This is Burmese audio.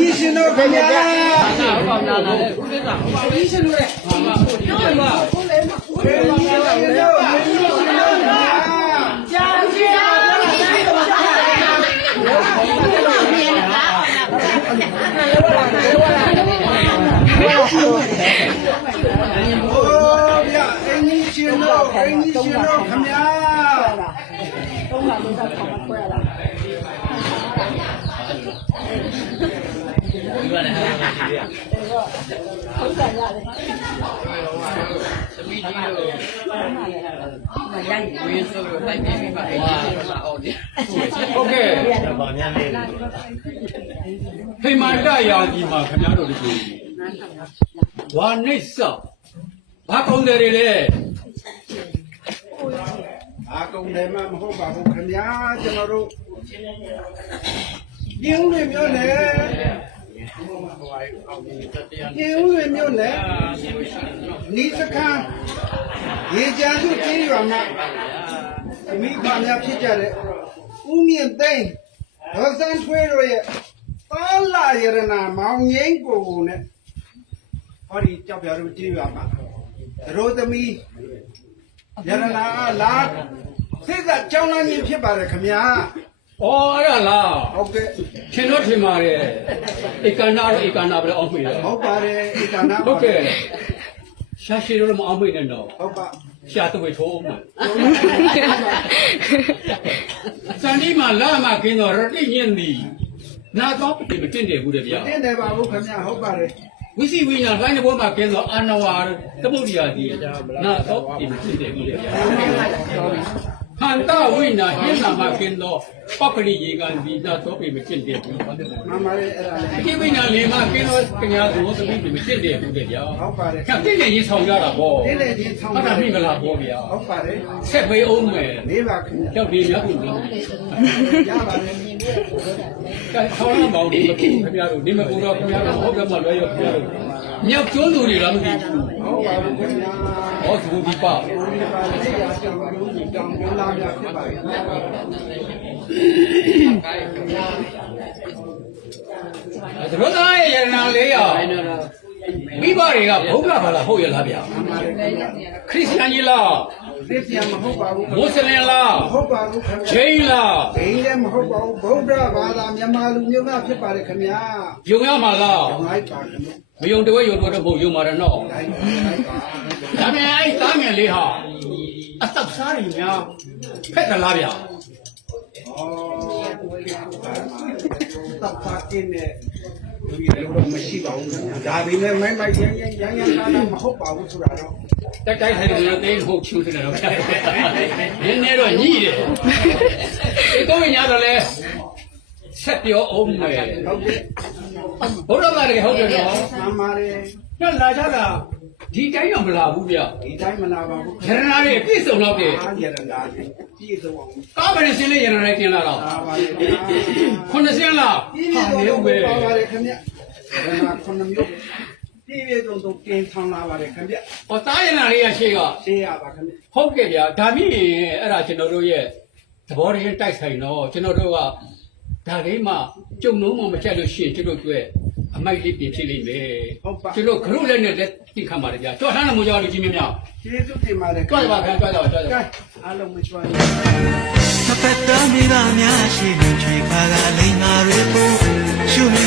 你是那个呀？你是哪的？哦呀，哎你是那，哎你是那个呀？东莞都在跑马出来了。很感人的。OK。ဖိမာတရာကြီးမှာခင်ဗျားတို့ဒီဝါနိစ္စဘာကောင်းတယ်လေ 阿公的嘛，好吧，我看呀，这么多，因为没有呢，因为没有呢，你是看，人家就这样嘛，没看人家批价的，五面灯，二三推着也，打拉也的呢，毛年过呢，我的照片都这样嘛，肉的米。ရရနာလာစိတ်ကကြောင်းလာခြင်းဖြစ်ပါတယ်ခင်ဗျာ ဩအဲ့ဒါလား ဟုတ်ကဲ့ ထင်တော့ထင်ပါတယ်ဧကနာတော့ဧကနာပဲအောင်မေးတယ် ဟုတ်ပါတယ်ဧကနာ ဟုတ်ကဲ့ရှာရှိတော့မအောင်မေးနဲ့တော့ ဟုတ်ပါ ရှာတော့ဝေထိုးမှာစန္ဒီမှာလာမကင်းတော့ရတိညင်းသည်နာတော့ပြမတင်တယ်ဘူးတဲ့ဗျာ တင်းတယ်ပါဘူးခင်ဗျာဟုတ်ပါတယ် ဝိစီဝိညာဉ်ဘိုင်းတဲ့ဘောမှာကင်းတော့အာနဝါသမုဒ္ဒရာကြီးနာတော့ပြမတင်တယ်ဘူးတဲ့ဗျာခန္ဓာဝိညာဉ်ဟင်းနာမှာကင်းတော့ပပရိယေကံဒီနာတော့ပြမတင်တယ်ဘူး မှန်ပါတယ်အဲ့ဒါလည်း အကိဝိညာဉ်လေးမှာကင်းတော့ကညာသူသမီးပြမတင်တယ်ဘူးတဲ့ဗျာ ဟုတ်ပါတယ် ကတိနဲ့ရေးဆောင်ရတာပေါ့ တင်းတယ်ချင်းဆောင်း အဲ့ဒါမိမလားပေါ့ဗျာ ဟုတ်ပါတယ် ဆက်ပေးအောင်မယ် လေးပါခင်ဗျာ ကြောက်ဒီများဘူးနော် ရပါတယ် ကဲဆောင်းရမောင်ဒီမကူခင်ဗျားတို့ဒီမကူတော့ခင်ဗျားတို့ဟုတ်ကဲ့မလွယ်ရောခင်ဗျားတို့မြောက်ကျွန်းသူတွေလားမသိဘူး ဟုတ်ပါဘူးခင်ဗျာ ဟောသူဒီပါ ဒီပါလေးရာကြောင်းလုံးကြီးတောင်းပြောလာပြဖြစ်ပါတယ် သရောသားရဲ့ယရနာလေးရမိဘတွေကဘုရားဘာလားဟုတ်ရလားဗျာ မှန်ပါတယ်ခင်ဗျာ ခရစ်ယာန်ကြီးလား သိစရာမဟုတ်ပါဘူး မွတ်စလင်လား ဟုတ်ပါဘူးခင်ဗျာ ဂျိန်းလား ဒိန်းလည်းမဟုတ်ပါဘူးဗုဒ္ဓဘာသာမြန်မာလူမျိုးကဖြစ်ပါတယ်ခင်ဗျာ ယုံရမှာလား လိုက်ပါခင်ဗျာ မယုံတဝဲယုံတော့ဘုံယုံမှာတော့ လိုက်ပါလိုက်ပါ ဒါပေမဲ့အဲ့သားငယ်လေးဟာအသက်စားရများဖက်သလားဗျာ တပ်ပါကင်းနဲ့လူရတော့မရှိပါဘူးဒါပေမဲ့မိုင်းမိုက်ရမ်းသားမဟုတ်ပါဘူးဆိုတာတော့ တိုက်တိုက်ဆိုင်တယ်တော့တင်းဟုတ်ချူတယ်တော့ဗျာနည်းနည်းတော့ညှိတယ်ဒီတော့ညတော့လဲဆက်ပြောအောင်မယ် ဟုတ်ကဲ့ ဘုရားဘာတကယ်ဟုတ်တယ်နော် မှန်ပါတယ် တော့လာကြတာဒီတိုင်းတော့မလာဘူးဗျာ ဒီတိုင်းမလာပါဘူး ရတနာတွေပြည့်စုံတော့တယ် အားရတနာပြည့်စုံအောင် ကားမရစင်းလေးရတနာတွေတင်လာတော့ ပါပါတယ်ခင်ဗျာ ခုနှစ်စင်းလား ပြည့်စုံတော့ပါပါတယ်ခင်ဗျာဒါကခုနှစ်မျိုးပြည့်စုံတော့တင်ဆောင်လာပါတယ်ခင်ဗျာ ဟောသားရတနာလေးရရှိက ရှင်းရပါခင်ဗျာ ဟုတ်ကဲ့ဗျာဒါမြင်အဲ့ဒါကျွန်တော်တို့ရဲ့သဘောတရားတိုက်ဆိုင်တော့ကျွန်တော်တို့ကဒါလေးမှကြုံလုံးမှမချက်လို့ရှိရင်ကျွန်တော်တို့အမိုက်လေးပြင်ဖြစ်လိမ့်မယ် ဟုတ်ပါ ကျွန်တော်ခရုလက်နဲ့လက်သိခံပါတယ်ဗျာကြောက်ထားတဲ့မူကြောက်လို့ကြီးမြမြ ကျေးဇူးတင်ပါတယ် ကြွပါဗျာကြွပါကြွပါ ကဲအားလုံးမချွတ် စပက်တမီသားများရှိနေချွေခါကလိန်မာတွေပို့ရှုမြ